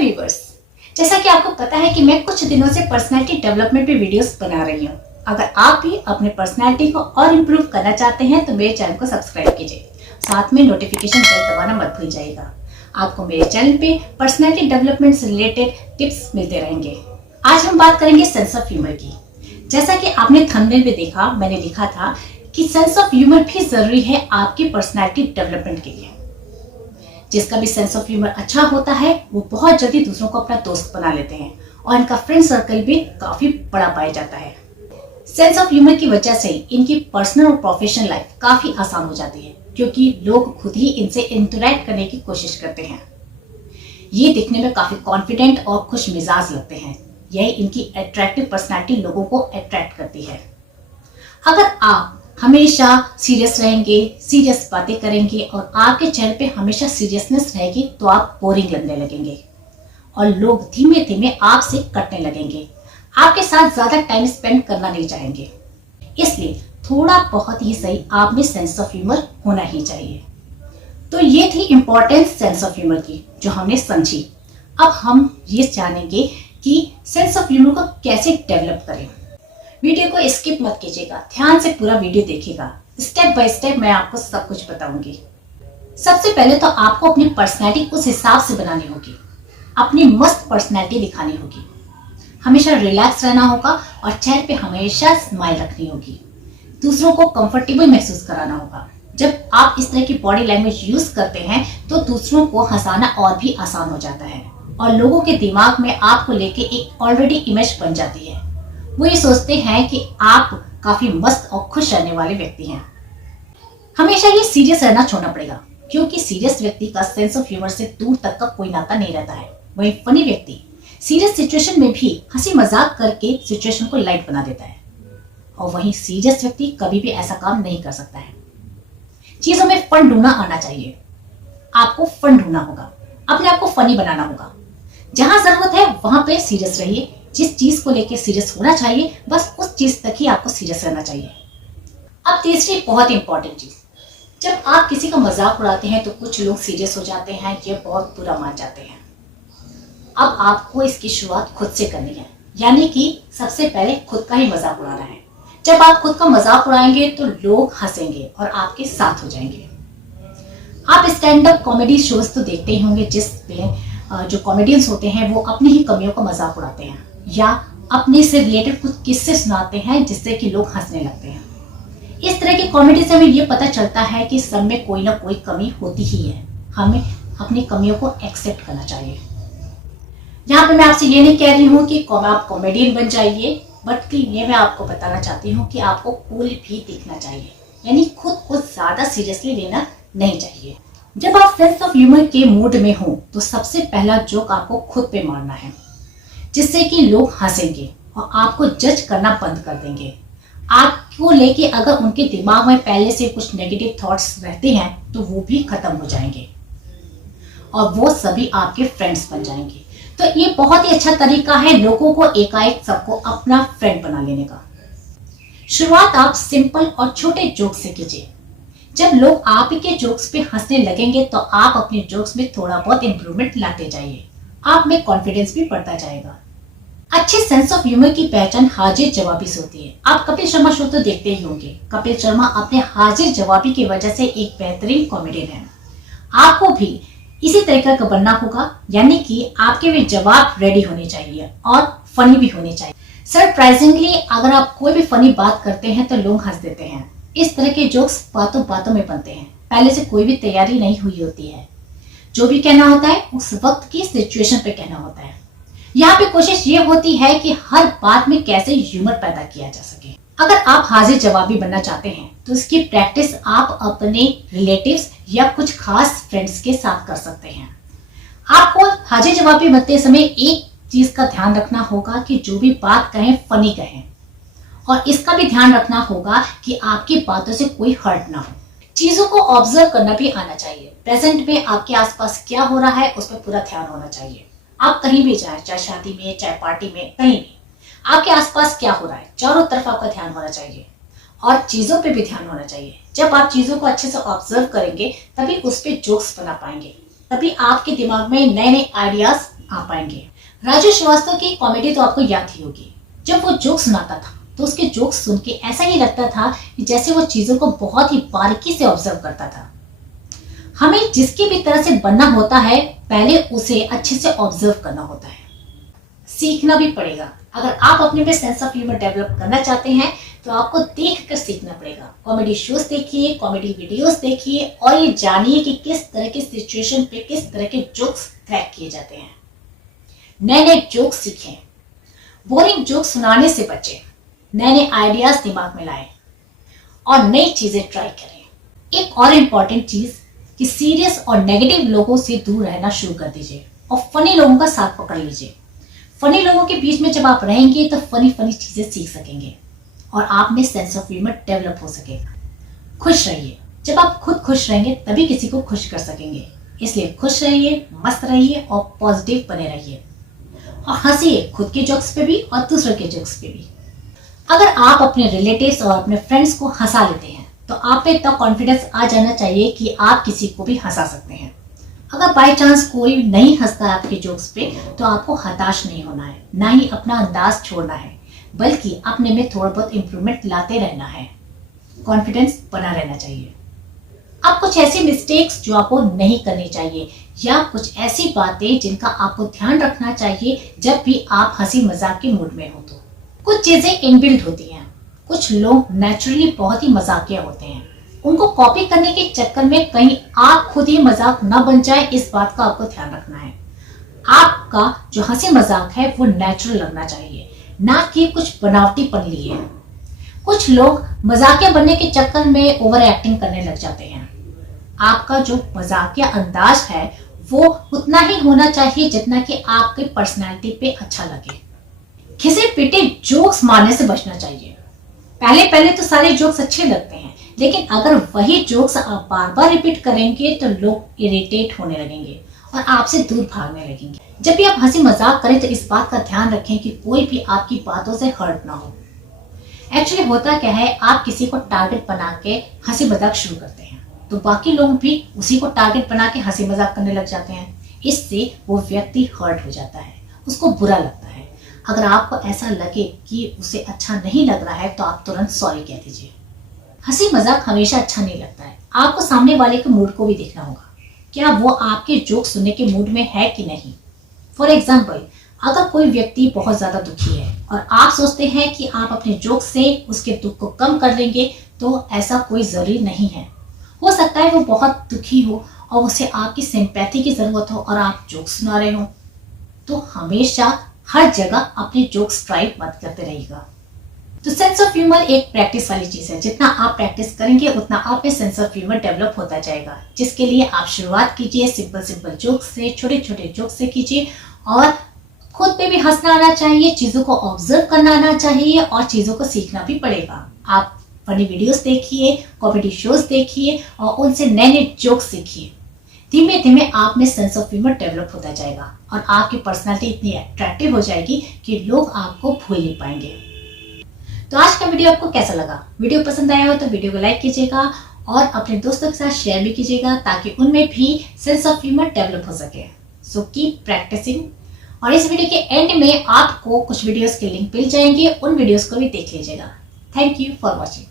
Viewers, जैसा कि आपको पता है कि मैं कुछ दिनों से पर्सनालिटी डेवलपमेंट पे वीडियोस बना रही हूँ। अगर आप भी अपने पर्सनालिटी को और इम्प्रूव करना चाहते हैं तो मेरे चैनल को सब्सक्राइब कीजिए, साथ में नोटिफिकेशन बेल दबाना मत भूल जाइएगा। आपको मेरे चैनल पे पर्सनालिटी डेवलपमेंट से रिलेटेड टिप्स मिलते रहेंगे। आज हम बात करेंगे सेंस ऑफ ह्यूमर की। जैसा कि आपने थंबनेल पे देखा, मैंने लिखा था कि सेंस ऑफ ह्यूमर भी जरूरी है आपकी पर्सनालिटी डेवलपमेंट के लिए। जिसका भी सेंस ऑफ ह्यूमर अच्छा होता है वो बहुत जल्दी दूसरों को अपना दोस्त बना लेते हैं और इनका फ्रेंड सर्कल भी काफी बड़ा पाया जाता है। सेंस ऑफ ह्यूमर की वजह से इनकी पर्सनल और प्रोफेशनल लाइफ काफी आसान हो जाती है, क्योंकि लोग खुद ही इनसे इंटरैक्ट करने की कोशिश करते हैं। ये दिखने में काफी कॉन्फिडेंट और खुश मिजाज लगते हैं। यही इनकी अट्रैक्टिव पर्सनैलिटी लोगों को अट्रैक्ट करती है। अगर आप हमेशा सीरियस रहेंगे, सीरियस बातें करेंगे और आपके चेहरे पे हमेशा सीरियसनेस रहेगी तो आप बोरिंग लगने लगेंगे और लोग धीमे धीमे आपसे कटने लगेंगे, आपके साथ ज्यादा टाइम स्पेंड करना नहीं चाहेंगे। इसलिए थोड़ा बहुत ही सही आप में सेंस ऑफ ह्यूमर होना ही चाहिए। तो ये थी इम्पोर्टेंस सेंस ऑफ ह्यूमर की जो हमने समझी। अब हम ये जानेंगे कि सेंस ऑफ ह्यूमर को कैसे डेवलप करें। वीडियो को स्किप मत कीजिएगा, ध्यान से पूरा वीडियो देखिएगा। स्टेप बाय स्टेप मैं आपको सब कुछ बताऊंगी। सबसे पहले तो आपको अपनी पर्सनैलिटी उस हिसाब से बनानी होगी, अपनी मस्त पर्सनैलिटी दिखानी होगी। हमेशा रिलैक्स रहना होगा और चेहरे पे हमेशा स्माइल रखनी होगी। दूसरों को कंफर्टेबल महसूस कराना होगा। जब आप इस तरह की बॉडी लैंग्वेज यूज करते हैं तो दूसरों को हंसाना और भी आसान हो जाता है और लोगों के दिमाग में आपको लेके एक ऑलरेडी इमेज बन जाती है। वो ये सोचते हैं कि आप काफी मस्त और खुश रहने वाले व्यक्ति हैं। हमेशा ये सीरियस रहना छोड़ना पड़ेगा, क्योंकि सीरियस व्यक्ति का सेंस ऑफ ह्यूमर से दूर तक का कोई नाता नहीं रहता है। वही फनी व्यक्ति सीरियस सिचुएशन में भी हंसी मजाक करके सिचुएशन को लाइट बना देता है और वही सीरियस व्यक्ति कभी भी ऐसा काम नहीं कर सकता है। चीजों में फन ढूंढना आना चाहिए। आपको फन ढूंढना होगा, अपने आप को फनी बनाना होगा। जहां जरूरत है वहां पे सीरियस रहिए। जिस चीज को लेके सीरियस होना चाहिए बस उस चीज तक ही आपको सीरियस रहना चाहिए। अब तीसरी बहुत इंपॉर्टेंट चीज, जब आप किसी का मजाक उड़ाते हैं तो कुछ लोग सीरियस हो जाते हैं, ये बहुत बुरा मान जाते हैं। अब आपको इसकी शुरुआत खुद से करनी है, यानी कि सबसे पहले खुद का ही मजाक उड़ाना है। जब आप खुद का मजाक उड़ाएंगे तो लोग हंसेंगे और आपके साथ हो जाएंगे। आप स्टैंड अप कॉमेडी शोज तो देखते ही होंगे जिसमें जो कॉमेडियंस होते हैं वो अपनी ही कमियों का मजाक उड़ाते हैं या अपने से रिलेटेड कुछ किस्से सुनाते हैं जिससे कि लोग हंसने लगते हैं। इस तरह की कॉमेडी से हमें ये पता चलता है कि सब में कोई ना कोई कमी होती ही है। हमें अपनी कमियों को एक्सेप्ट करना चाहिए। यहाँ पे मैं आपसे ये नहीं कह रही हूँ कि आप कॉमेडियन बन जाइए, बट ये मैं आपको बताना चाहती हूँ कि आपको कूल भी दिखना चाहिए, यानी खुद को ज्यादा सीरियसली लेना नहीं चाहिए। जब आप सेंस ऑफ ह्यूमर के मूड में हो तो सबसे पहला जोक आपको खुद पे मारना है, जिससे कि लोग हंसेंगे और आपको जज करना बंद कर देंगे। आपको लेके अगर उनके दिमाग में पहले से कुछ नेगेटिव थॉट्स रहते हैं तो वो भी खत्म हो जाएंगे और वो सभी आपके फ्रेंड्स बन जाएंगे। तो ये बहुत ही अच्छा तरीका है लोगों को एकाएक सबको अपना फ्रेंड बना लेने का। शुरुआत आप सिंपल और छोटे जोक से कीजिए। जब लोग आपके जोक्स पे हंसने लगेंगे तो आप अपने जोक्स में थोड़ा बहुत इंप्रूवमेंट लाते जाइए। आप में कॉन्फिडेंस भी बढ़ता जाएगा। अच्छे सेंस ऑफ ह्यूमर की पहचान हाजिर जवाबी से होती है। आप कपिल शर्मा शो तो देखते ही होंगे। कपिल शर्मा अपने हाजिर जवाबी की वजह से एक बेहतरीन कॉमेडियन है। आपको भी इसी तरीके का बनना होगा, यानी कि आपके भी जवाब रेडी होने चाहिए और फनी भी होने चाहिए। सरप्राइजिंगली अगर आप कोई भी फनी बात करते हैं तो लोग हंस देते हैं। इस तरह के जोक्स बातों बातों में बनते हैं, पहले से कोई भी तैयारी नहीं हुई होती है। जो भी कहना होता है उस वक्त की सिचुएशन पे कहना होता है। यहाँ पे कोशिश ये होती है कि हर बात में कैसे ह्यूमर पैदा किया जा सके। अगर आप हाजिर जवाबी बनना चाहते हैं तो इसकी प्रैक्टिस आप अपने रिलेटिव्स या कुछ खास फ्रेंड्स के साथ कर सकते हैं। आपको हाजिर जवाबी बनते समय एक चीज का ध्यान रखना होगा कि जो भी बात कहें फनी कहें, और इसका भी ध्यान रखना होगा कि आपकी बातों से कोई हर्ट ना हो। चीजों को ऑब्जर्व करना भी आना चाहिए। प्रेजेंट में आपके आसपास क्या हो रहा है उस पर पूरा ध्यान होना चाहिए। आप कहीं भी जाएं, चाहे शादी में, चाहे पार्टी में, कहीं भी आपके आसपास क्या हो रहा है चारों तरफ आपका ध्यान होना चाहिए और चीजों पे भी ध्यान होना चाहिए। जब आप चीजों को अच्छे से ऑब्जर्व करेंगे तभी उस पे जोक्स बना पाएंगे, तभी आपके दिमाग में नए नए आइडियाज आ पाएंगे। राजू श्रीवास्तव की कॉमेडी तो आपको याद ही होगी। जब वो जोक सुनाता था तो उसके जोक सुन के ऐसा ही लगता था कि जैसे वो चीजों को बहुत ही बारीकी से ऑब्जर्व करता था। हमें जिसकी भी तरह से बनना होता है, पहले उसे अच्छे से ऑब्जर्व करना होता है, सीखना भी पड़ेगा। अगर आप अपने में सेंस ऑफ ह्यूमर डेवलप करना चाहते हैं तो आपको देख कर सीखना पड़ेगा। कॉमेडी शोज देखिए, कॉमेडी वीडियोस देखिए और ये जानिए कि किस तरह की सिचुएशन पे किस तरह के जोक्स क्रैक किए जाते हैं। नए नए जोक्स सीखें, बोरिंग जोक सुनाने से बचें, नए नए आइडियाज दिमाग में लाएं और नई चीजें ट्राई करें। एक और इम्पॉर्टेंट चीज कि सीरियस और नेगेटिव लोगों से दूर रहना शुरू कर दीजिए और फनी लोगों का साथ पकड़ लीजिए। फनी लोगों के बीच में जब आप रहेंगे तो फनी फनी चीजें सीख सकेंगे और आप में सेंस ऑफ ह्यूमर डेवलप हो सकेगा। खुश रहिए, जब आप खुद खुश रहेंगे तभी किसी को खुश कर सकेंगे। इसलिए खुश रहिए, मस्त रहिए और पॉजिटिव बने रहिए और हंसिए, खुद के जोक्स पे भी और दूसरों के जोक्स पे भी। अगर आप अपने रिलेटिव्स और अपने फ्रेंड्स को हंसा लेते हैं तो आप में इतना कॉन्फिडेंस आ जाना चाहिए कि आप किसी को भी हंसा सकते हैं। अगर बाय चांस कोई नहीं हंसता है आपके जोक्स पे तो आपको हताश नहीं होना है, ना ही अपना अंदाज छोड़ना है, बल्कि अपने में थोड़ा बहुत इंप्रूवमेंट लाते रहना है। कॉन्फिडेंस बना रहना चाहिए। अब कुछ ऐसी मिस्टेक्स जो आपको नहीं करनी चाहिए या कुछ ऐसी बातें जिनका आपको ध्यान रखना चाहिए जब भी आप हंसी मजाक के मूड में हो। तो कुछ चीजें इनबिल्ट होती हैं। कुछ लोग नेचुरली बहुत ही मजाकिया होते हैं, उनको कॉपी करने के चक्कर में कहीं आप खुद ही मजाक न बन जाए, इस बात का आपको ध्यान रखना है। आपका जो हंसी मजाक है वो नेचुरल लगना चाहिए, ना कि कुछ बनावटीपन लिए। कुछ लोग मजाकिया बनने के चक्कर में ओवर एक्टिंग करने लग जाते हैं। आपका जो मजाकिया अंदाज है वो उतना ही होना चाहिए जितना कि आपके पर्सनैलिटी पे अच्छा लगे। घिसे पिटे जोक्स मारने से बचना चाहिए। पहले पहले तो सारे जोक्स अच्छे लगते हैं, लेकिन अगर वही जोक्स आप बार बार रिपीट करेंगे तो लोग इरिटेट होने लगेंगे और आपसे दूर भागने लगेंगे। जब भी आप हंसी मजाक करें तो इस बात का ध्यान रखें कि कोई भी आपकी बातों से हर्ट ना हो। एक्चुअली होता क्या है, आप किसी को टारगेट बना के हंसी मजाक शुरू करते हैं तो बाकी लोग भी उसी को टारगेट बना के हंसी मजाक करने लग जाते हैं। इससे वो व्यक्ति हर्ट हो जाता है, उसको बुरा लगता है। अगर आपको ऐसा लगे कि उसे अच्छा नहीं लग रहा है तो आप तुरंत सॉरी कह दीजिए। हंसी मजाक हमेशा अच्छा नहीं लगता है। आपको सामने वाले के मूड को भी देखना होगा, क्या वो आपके जोक सुनने के मूड में है कि नहीं। फॉर एग्जाम्पल, अगर कोई व्यक्ति बहुत ज्यादा दुखी है और आप सोचते हैं कि आप अपने जोक से उसके दुख को कम कर लेंगे, तो ऐसा कोई जरूरी नहीं है। हो सकता है वो बहुत दुखी हो और उसे आपकी सिंपैथी की जरूरत हो और आप जोक सुना रहे हो। तो हमेशा हर जगह अपने जोक्स ट्राई मत करते रहिएगा। तो सेंस ऑफ ह्यूमर एक प्रैक्टिस वाली चीज है। जितना आप प्रैक्टिस करेंगे उतना आप में सेंस ऑफ ह्यूमर डेवलप होता जाएगा, जिसके लिए आप शुरुआत कीजिए सिंपल सिंपल जोक्स से, छोटे छोटे जोक्स से कीजिए और खुद पे भी हंसना आना चाहिए, चीजों को ऑब्जर्व करना आना चाहिए और चीजों को सीखना भी पड़ेगा। आप फनी वीडियोस देखिए, कॉमेडी शोज देखिए और उनसे नए नए जोक्स सीखिए। धीमे धीमे आप में सेंस ऑफ ह्यूमर डेवलप होता जाएगा और आपकी पर्सनालिटी इतनी अट्रैक्टिव हो जाएगी कि लोग आपको भूल नहीं पाएंगे। तो आज का वीडियो आपको कैसा लगा? वीडियो पसंद आया हो तो वीडियो को लाइक कीजिएगा और अपने दोस्तों के साथ शेयर भी कीजिएगा ताकि उनमें भी सेंस ऑफ ह्यूमर डेवलप हो सके। So keep practising. और इस वीडियो के एंड में आपको कुछ वीडियोस के लिंक मिल जाएंगे, उन वीडियोस को भी देख लीजिएगा। Thank you for watching.